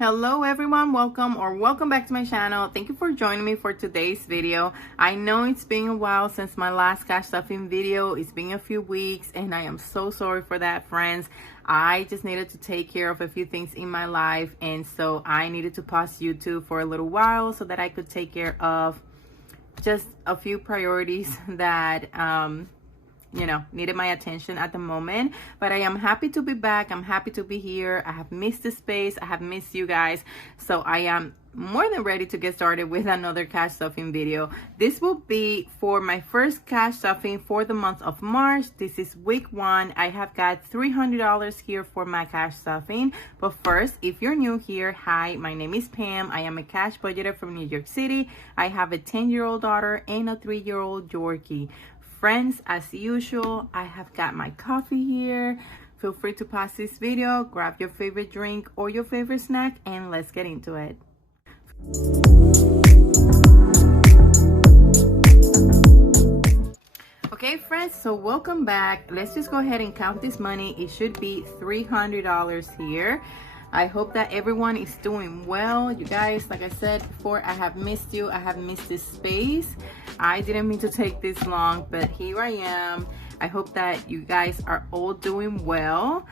Hello everyone, welcome back to my channel. Thank you for joining me for today's video. I know it's been a while since my last cash stuffing video. It's been a few weeks and I am so sorry for that, friends. I just needed to take care of a few things in my life, and so I needed to pause YouTube for a little while so that I could take care of just a few priorities that needed my attention at the moment. But I am happy to be back. I'm happy to be here. I have missed the space. I have missed you guys. So I am more than ready to get started with another cash stuffing video. This will be for my first cash stuffing for the month of March. This is week 1. I have got $300 here for my cash stuffing. But first, if you're new here, hi, my name is Pam. I am a cash budgeter from New York City. I have a 10-year-old daughter and a 3-year-old Yorkie. Friends, as usual, I have got my coffee here. Feel free to pause this video, grab your favorite drink or your favorite snack, and let's get into it. Okay, friends, so welcome back. Let's just go ahead and count this money. It should be $300 here. I hope that everyone is doing well. You guys, like I said before, I have missed you. I have missed this space. I didn't mean to take this long, but here I am. I hope that you guys are all doing well.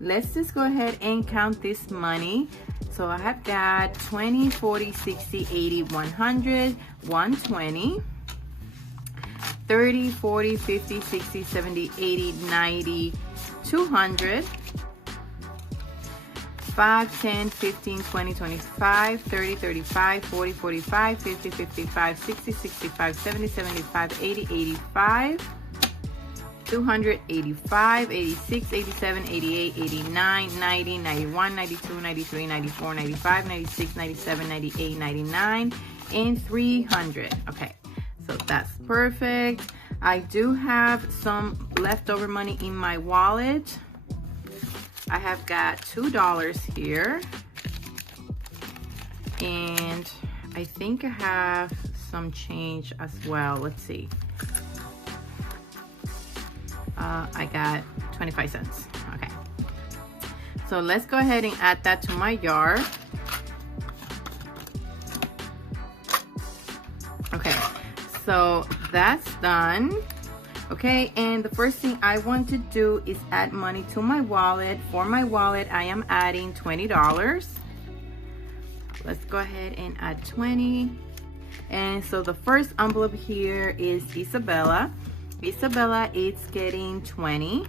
Let's just go ahead and count this money. So I have got 20, 40, 60, 80, 100, 120, 30, 40, 50, 60, 70, 80, 90, 200, 5, 10, 15, 20, 25, 30, 35, 40, 45, 50, 55, 60, 65, 70, 75, 80, 85, 285, 86, 87, 88, 89, 90, 91, 92, 93, 94, 95, 96, 97, 98, 99, and 300. Okay, so that's perfect. I do have some leftover money in my wallet. I have got $2 here, and I think I have some change as well. Let's see. I got 25 cents. Okay, so let's go ahead and add that to my jar. Okay, so that's done. Okay, and the first thing I want to do is add money to my wallet. For my wallet, I am adding $20. Let's go ahead and add 20. And so the first envelope here is Isabella. Isabella is getting 20.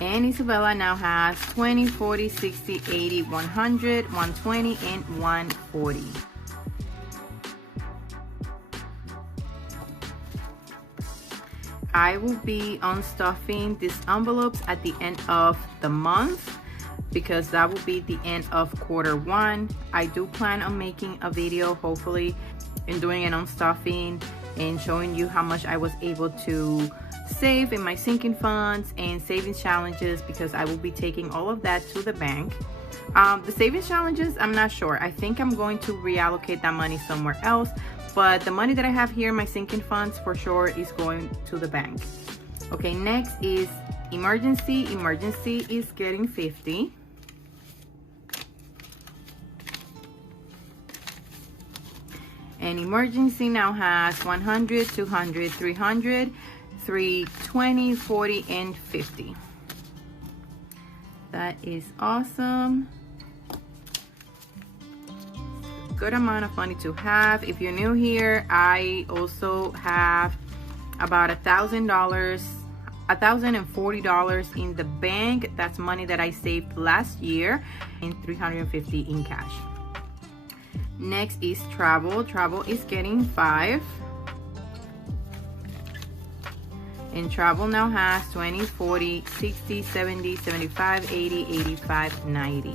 And Isabella now has 20, 40, 60, 80, 100, 120, and 140. I will be unstuffing these envelopes at the end of the month because that will be the end of Q1. I do plan on making a video, hopefully, and doing an unstuffing and showing you how much I was able to save in my sinking funds and savings challenges, because I will be taking all of that to the bank. The savings challenges, I'm not sure. I think I'm going to reallocate that money somewhere else. But the money that I have here in my sinking funds for sure is going to the bank. Okay, next is emergency. Emergency is getting 50. And emergency now has 100, 200, 300, 320, 40, and 50. That is awesome. Good amount of money to have. If you're new here, I also have about $1,040 in the bank. That's money that I saved last year, and $350 in cash. Next is travel. Travel is getting 5. And travel now has 20, 40, 60, 70, 75, 80, 85, 90.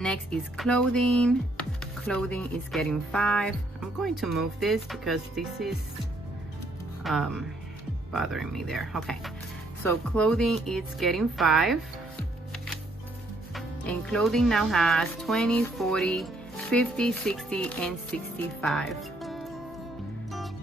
Next is clothing. Clothing is getting 5. I'm going to move this because this is bothering me there. Okay, so clothing is getting 5. And clothing now has 20, 40, 50, 60, and 65.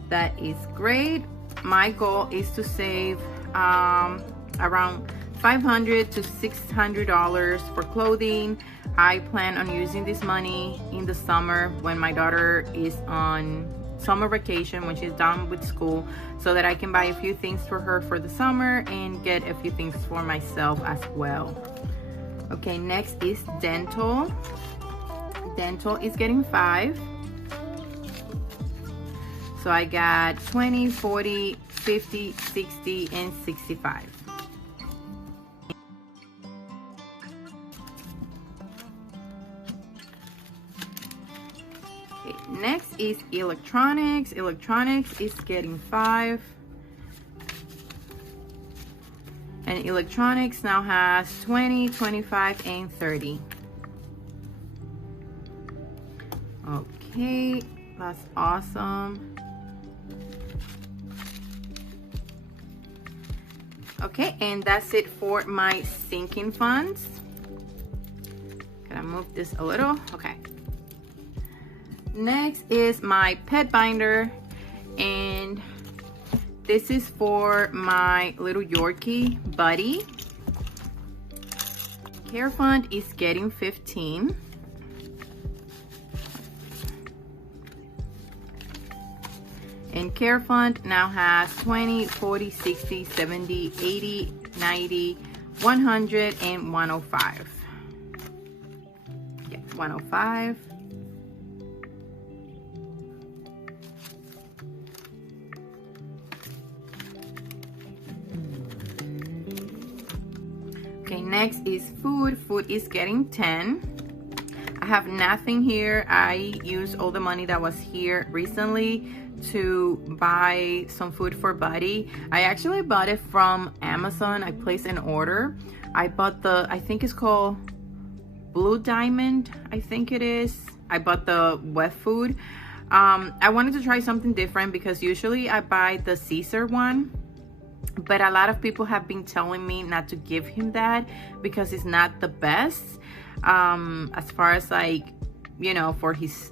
That is great. My goal is to save around $500 to $600 for clothing. I plan on using this money in the summer when my daughter is on summer vacation, when she's done with school, so that I can buy a few things for her for the summer and get a few things for myself as well. Okay, next is dental. Dental is getting 5. So I got 20, 40, 50, 60, and 65. Okay, next is electronics. Electronics is getting 5. And electronics now has 20, 25, and 30. Okay, that's awesome. Okay, and that's it for my sinking funds. Can I move this a little? Okay. Next is my pet binder, and this is for my little Yorkie, Buddy. Care fund is getting 15. And care fund now has 20, 40, 60, 70, 80, 90, 100, and 105. Yeah, 105. Okay, next is food. Food is getting 10. I have nothing here. I used all the money that was here recently to buy some food for Buddy. I actually bought it from Amazon. I placed an order. I bought the, I think it's called Blue Diamond, I think it is. I bought the wet food. I wanted to try something different because usually I buy the Caesar one, but a lot of people have been telling me not to give him that because it's not the best as far as like, you know, for his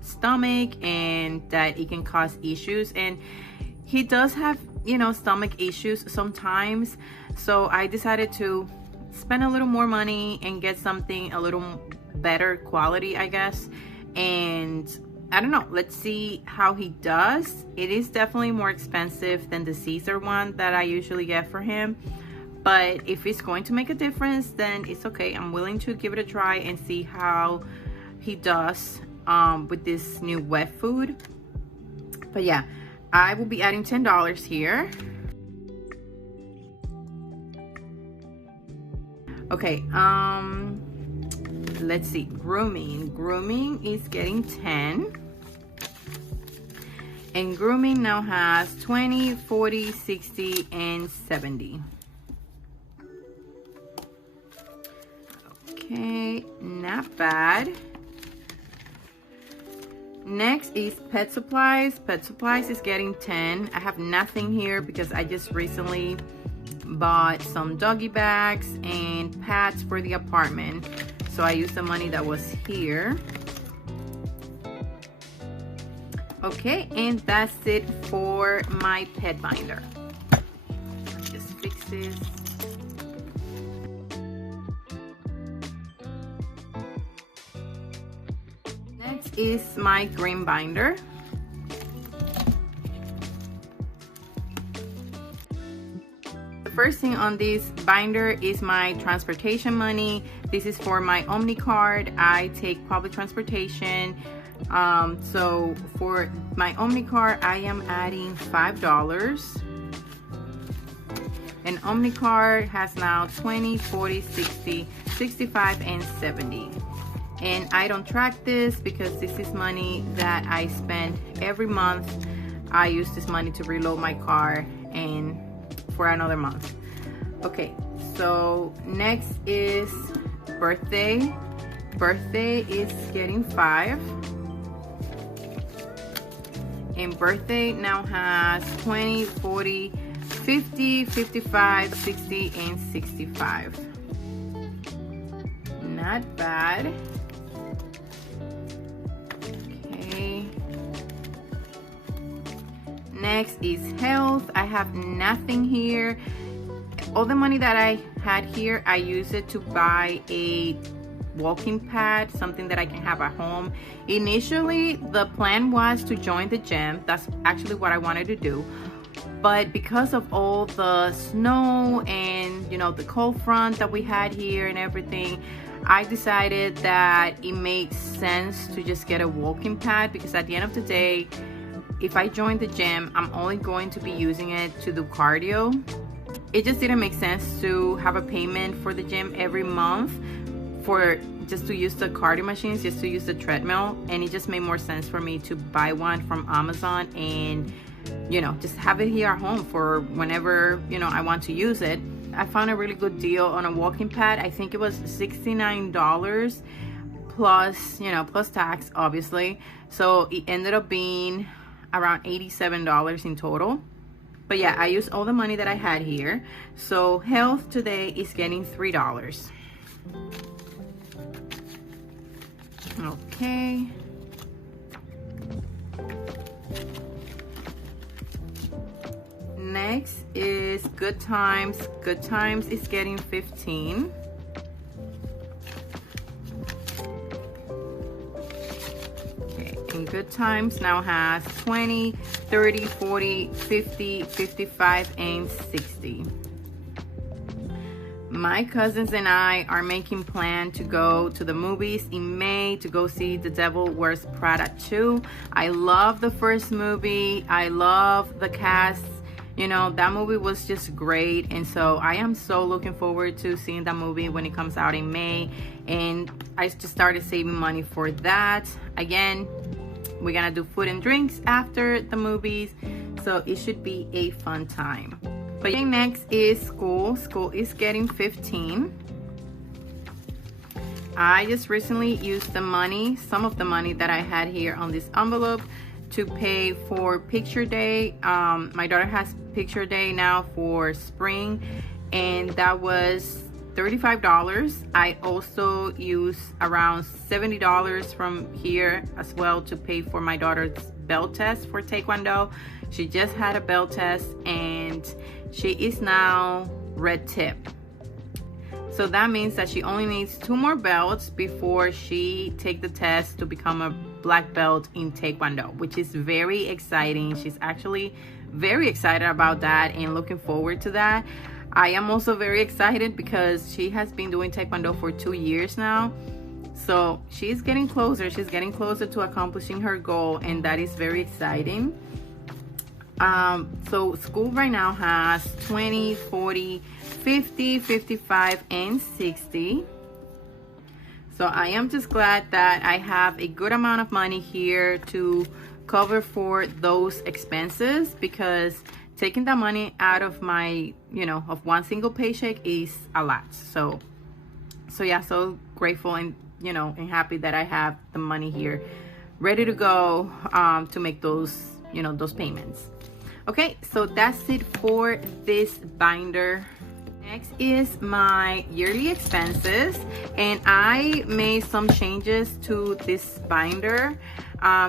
stomach, and that it can cause issues. And he does have, you know, stomach issues sometimes. So I decided to spend a little more money and get something a little better quality, I guess. And I don't know, let's see how he does. It is definitely more expensive than the Caesar one that I usually get for him. But if it's going to make a difference, then it's okay. I'm willing to give it a try and see how he does with this new wet food. But yeah, I will be adding $10 here. Okay, let's see, grooming is getting 10, and grooming now has 20, 40, 60, and 70. Okay, not bad. Next is pet supplies. Pet supplies is getting 10. I have nothing here because I just recently bought some doggy bags and pads for the apartment, so I used the money that was here. Okay, and that's it for my pet binder. Just fix this. Next is my green binder. The first thing on this binder is my transportation money. This is for my Omni card. I take public transportation. So for my Omni card, I am adding $5. And Omni card has now 20, 40, 60, 65, and 70. And I don't track this because this is money that I spend every month. I use this money to reload my car and for another month. Okay, so next is birthday. Birthday is getting 5. And birthday now has 20, 40, 50, 55, 60, and 65. Not bad. Next is health. I have nothing here. All the money that I had here, I use it to buy a walking pad, something that I can have at home. Initially, the plan was to join the gym. That's actually what I wanted to do. But because of all the snow and, you know, the cold front that we had here and everything, I decided that it makes sense to just get a walking pad, because at the end of the day, if I join the gym, I'm only going to be using it to do cardio. It just didn't make sense to have a payment for the gym every month for just to use the cardio machines, just to use the treadmill. And it just made more sense for me to buy one from Amazon and, you know, just have it here at home for whenever, you know, I want to use it. I found a really good deal on a walking pad. I think it was $69 plus, you know, plus tax, obviously. So it ended up being around $87 in total. But yeah, I used all the money that I had here. So health today is getting $3. Okay. Next is good times. Good times is getting 15. Okay, and good times now has 20, 30, 40, 50, 55, and 60. My cousins and I are making plan to go to the movies in May to go see The Devil Wears Prada 2. I love the first movie. I love the cast. You know, that movie was just great, and so I am so looking forward to seeing that movie when it comes out in May. And I just started saving money for that. Again, we're gonna do food and drinks after the movies, so it should be a fun time. But next is school. School is getting 15. I just recently used the money, some of the money that I had here on this envelope, to pay for picture day. My daughter has picture day now for spring, and that was $35. I also used around $70 from here as well to pay for my daughter's belt test for Taekwondo. She just had a belt test and she is now red tip. So that means that she only needs 2 more belts before she take the test to become a black belt in Taekwondo, which is very exciting. She's actually very excited about that and looking forward to that. I am also very excited because she has been doing Taekwondo for 2 years now. So she's getting closer. She's getting closer to accomplishing her goal, and that is very exciting. So school right now has 20, 40, 50, 55, and 60. So I am just glad that I have a good amount of money here to cover for those expenses, because taking that money out of my, you know, of one single paycheck is a lot. So yeah, so grateful and, you know, and happy that I have the money here ready to go to make those, you know, those payments. Okay, so that's it for this binder. Next is my yearly expenses, and I made some changes to this binder.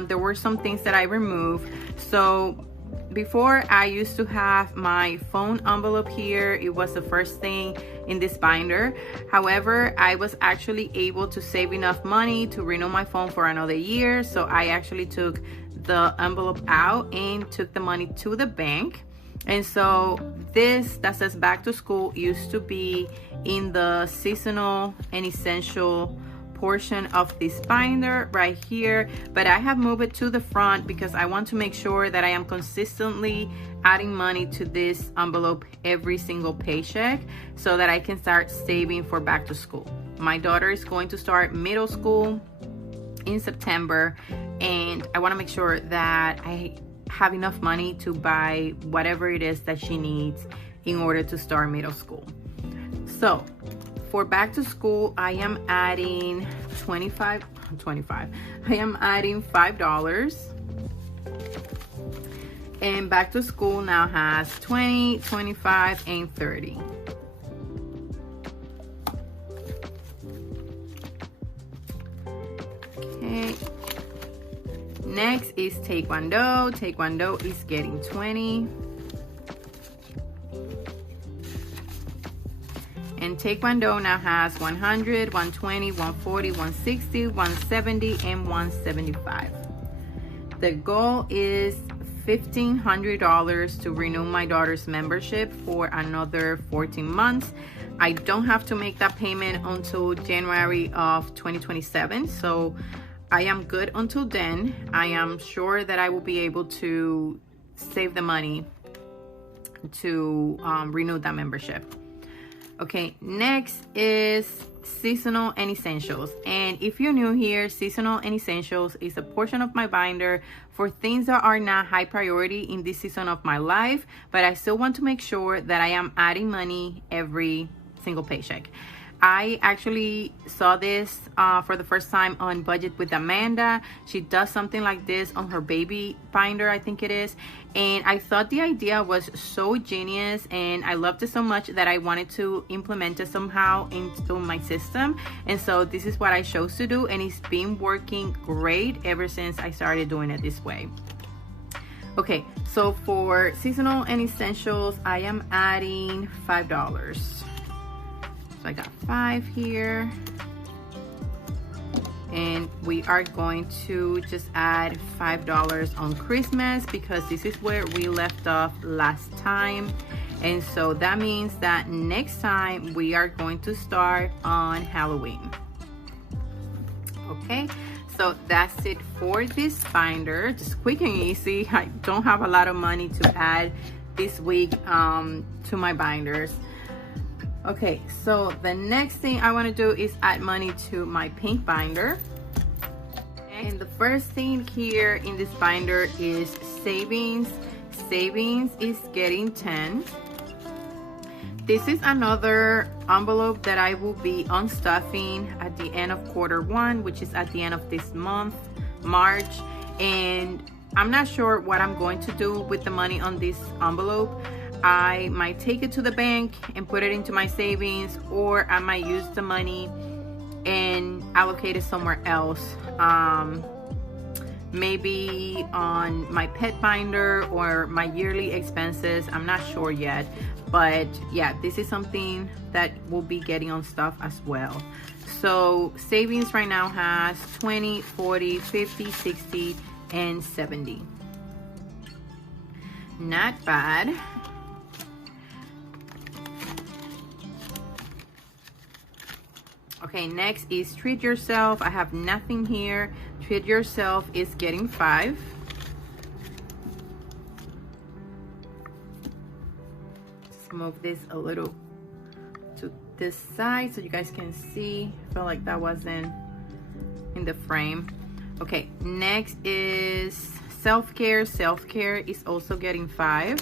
There were some things that I removed. So before, I used to have my phone envelope here. It was the first thing in this binder. However, I was actually able to save enough money to renew my phone for another year. So I actually took the envelope out and took the money to the bank. And so this that says back to school used to be in the seasonal and essential portion of this binder right here, but I have moved it to the front because I want to make sure that I am consistently adding money to this envelope every single paycheck so that I can start saving for back to school. My daughter is going to start middle school in September, and I want to make sure that I have enough money to buy whatever it is that she needs in order to start middle school. So for back to school, I am adding I am adding $5. And back to school now has 20, 25, and 30. Okay. Next is Taekwondo. Taekwondo is getting 20. And Taekwondo now has 100, 120, 140, 160, 170, and 175. The goal is $1,500 to renew my daughter's membership for another 14 months. I don't have to make that payment until January of 2027. So I am good until then. I am sure that I will be able to save the money to renew that membership. Okay, next is seasonal and essentials. And if you're new here, seasonal and essentials is a portion of my binder for things that are not high priority in this season of my life, but I still want to make sure that I am adding money every single paycheck. I actually saw this for the first time on Budget with Amanda. She does something like this on her baby binder, I think it is. And I thought the idea was so genius and I loved it so much that I wanted to implement it somehow into my system. And so this is what I chose to do, and it's been working great ever since I started doing it this way. Okay, so for seasonal and essentials, I am adding $5. So I got 5 here, and we are going to just add $5 on Christmas because this is where we left off last time. And so that means that next time we are going to start on Halloween. Okay, so that's it for this binder. Just quick and easy. I don't have a lot of money to add this week to my binders. Okay, so the next thing I want to do is add money to my pink binder. And the first thing here in this binder is savings. Savings is getting 10. This is another envelope that I will be unstuffing at the end of Q1, which is at the end of this month, March. And I'm not sure what I'm going to do with the money on this envelope. I might take it to the bank and put it into my savings, or I might use the money and allocate it somewhere else. Maybe on my pet binder or my yearly expenses. I'm not sure yet, but yeah, this is something that will be getting on stuff as well. So savings right now has 20, 40, 50, 60, and 70. Not bad. Okay, next is treat yourself. I have nothing here. Treat yourself is getting 5. Just move this a little to this side so you guys can see. I feel like that wasn't in the frame. Okay, next is self-care. Self-care is also getting 5.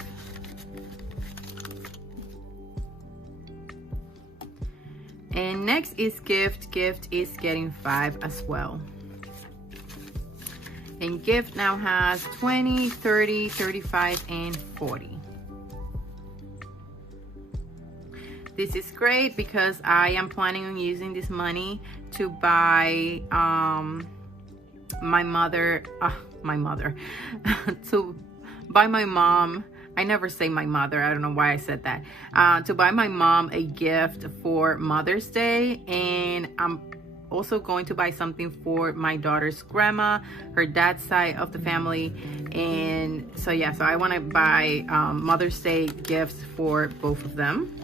And next is gift. Gift is getting 5 as well. And gift now has 20, 30, 35, and 40. This is great because I am planning on using this money to buy my mother, to buy my mom. I never say my mother. I don't know why I said that. To buy my mom a gift for Mother's Day. And I'm also going to buy something for my daughter's grandma, her dad's side of the family. And so yeah, so I want to buy Mother's Day gifts for both of them.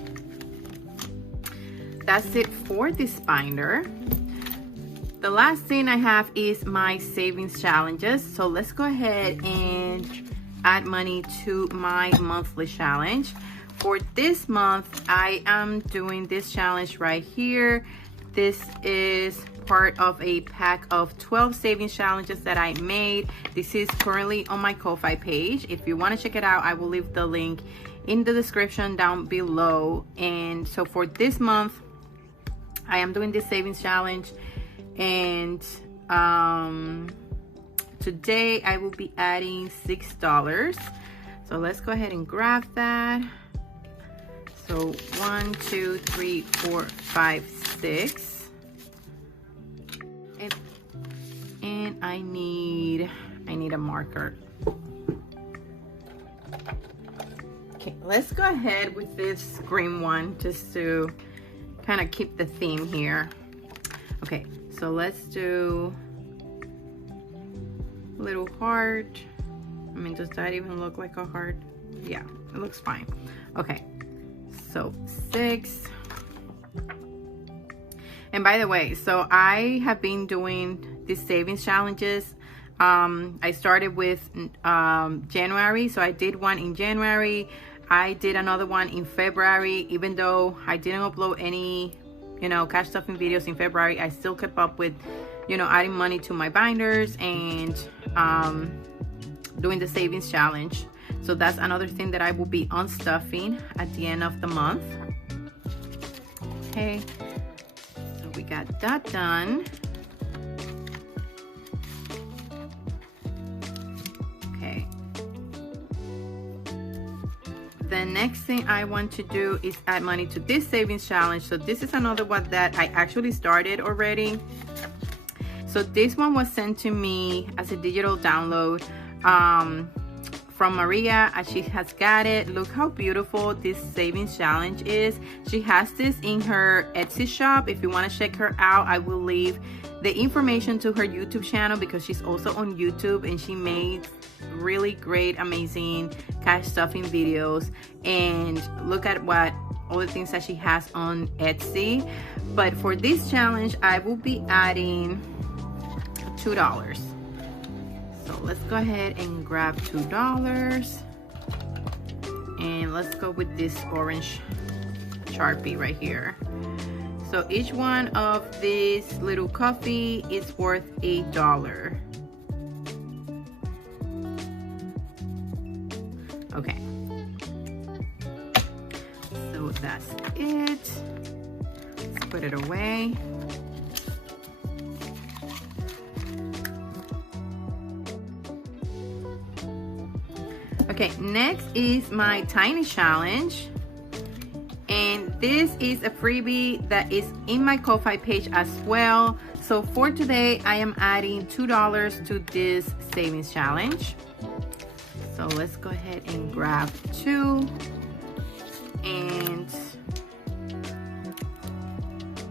That's it for this binder. The last thing I have is my savings challenges. So let's go ahead and add money to my monthly challenge. For this month, I am doing this challenge right here. This is part of a pack of 12 savings challenges that I made. This is currently on my Ko-Fi page. If you want to check it out, I will leave the link in the description down below. And so for this month, I am doing this savings challenge, and today I will be adding $6. So let's go ahead and grab that. So 1, 2, 3, 4, 5, 6. And I need need a marker. Okay, let's go ahead with this green one just to kind of keep the theme here. Okay, so let's do a little heart. I mean, does that even look like a heart? Yeah, it looks fine. Okay, so 6. And by the way, so I have been doing these savings challenges. I started with January, so I did one in January. I did another one in February. Even though I didn't upload any, you know, cash stuffing videos in February, I still kept up with, you know, adding money to my binders and doing the savings challenge. So that's another thing that I will be unstuffing at the end of the month. Okay, so we got that done. Okay, the next thing I want to do is add money to this savings challenge. So this is another one that I actually started already. So this one was sent to me as a digital download from Maria, and she has got it. Look how beautiful this savings challenge is. She has this in her Etsy shop. If you want to check her out, I will leave the information to her YouTube channel because she's also on YouTube, and she made really great, amazing cash stuffing videos. And look at what all the things that she has on Etsy. But for this challenge, I will be adding $2. So let's go ahead and grab $2, and let's go with this orange Sharpie right here. So each one of these little coffee is worth $1. Okay, so that's it. Let's put it away. Okay, next is my tiny challenge, and this is a freebie that is in my Ko-Fi page as well. So for today, I am adding $2 to this savings challenge. So let's go ahead and grab 2, and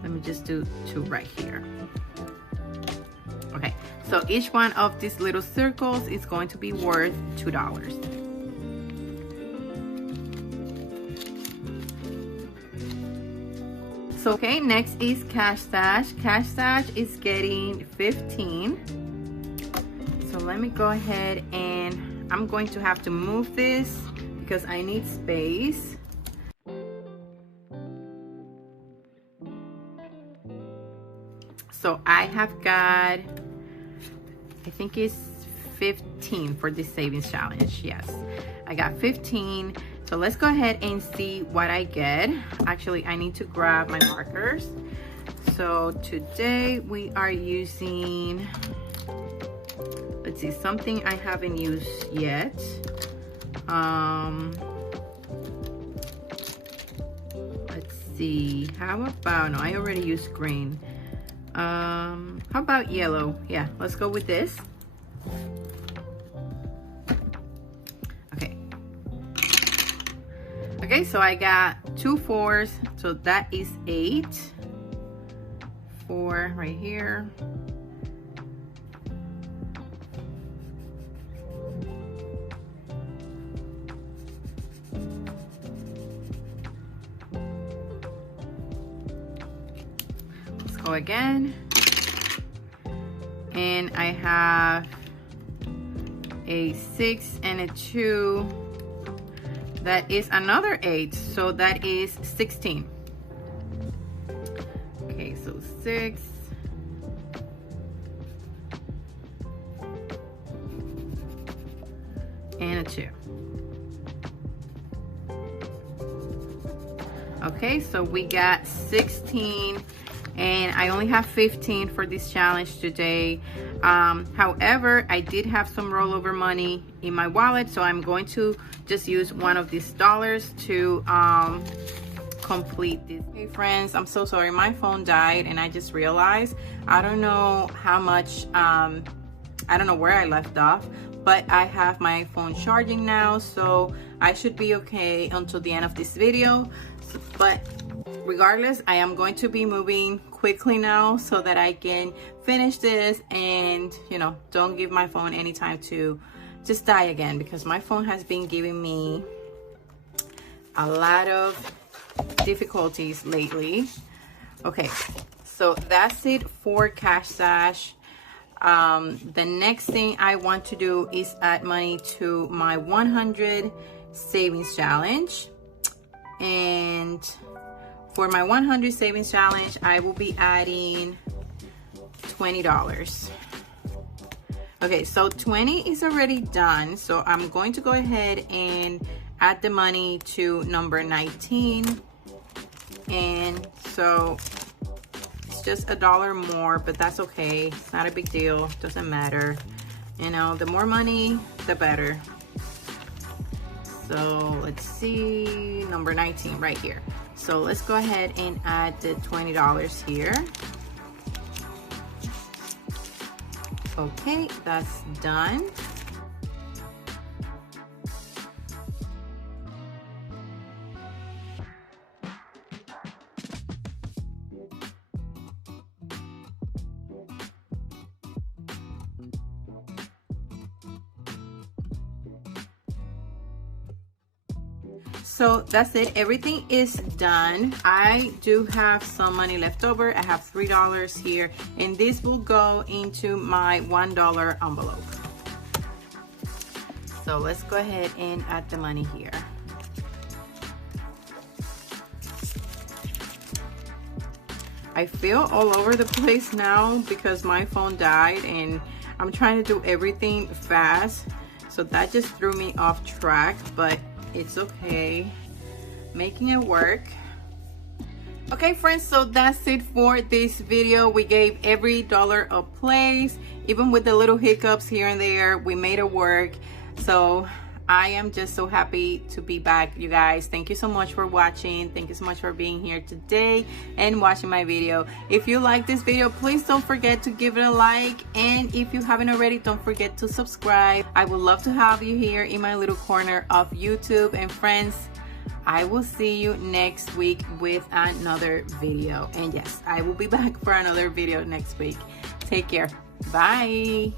let me just do 2 right here. Okay, so each one of these little circles is going to be worth $2. So, okay, next is Cash Stash. Cash Stash is getting 15. So let me go ahead, and I'm going to have to move this because I need space. So I have got, I think it's 15 for this savings challenge. Yes, I got 15. So let's go ahead and see what I get. Actually, I need to grab my markers. So today we are using, let's see, something I haven't used yet. Let's see, how about, no, I already used green. How about yellow? Yeah, let's go with this. Okay, so I got 2 4s, so that is 8. 4 right here. Let's go again. And I have a 6 and a 2. That is another 8, so that is 16. Okay, so 6. And a 2. Okay, so we got 16, and I only have 15 for this challenge today. However, I did have some rollover money in my wallet, so I'm going to just use one of these dollars to complete this. Hey friends, I'm so sorry, my phone died, and I just realized I don't know how much I don't know where I left off, but I have my phone charging now, so I should be okay until the end of this video. But regardless, I am going to be moving quickly now so that I can finish this and, you know, don't give my phone any time to just die again, because my phone has been giving me a lot of difficulties lately. Okay, so that's it for Cash Stash. The next thing I want to do is add money to my 100 savings challenge. And for my 100 savings challenge, I will be adding $20. Okay, so 20 is already done. So I'm going to go ahead and add the money to number 19. And so it's just $1 more, but that's okay. It's not a big deal, doesn't matter. You know, the more money, the better. So let's see, number 19 right here. So let's go ahead and add the $20 here. Okay, that's done. So that's it, everything is done. I do have some money left over. I have $3 here, and this will go into my $1 envelope. So let's go ahead and add the money here. I feel all over the place now because my phone died and I'm trying to do everything fast. So that just threw me off track, but it's okay, making it work. Okay friends, so that's it for this video. We gave every dollar a place, even with the little hiccups here and there, we made it work. So I am just so happy to be back, you guys. Thank you so much for watching. Thank you so much for being here today and watching my video. If you like this video, please don't forget to give it a like, and if you haven't already, don't forget to subscribe. I would love to have you here in my little corner of YouTube. And friends, I will see you next week with another video. And yes, I will be back for another video next week. Take care. Bye.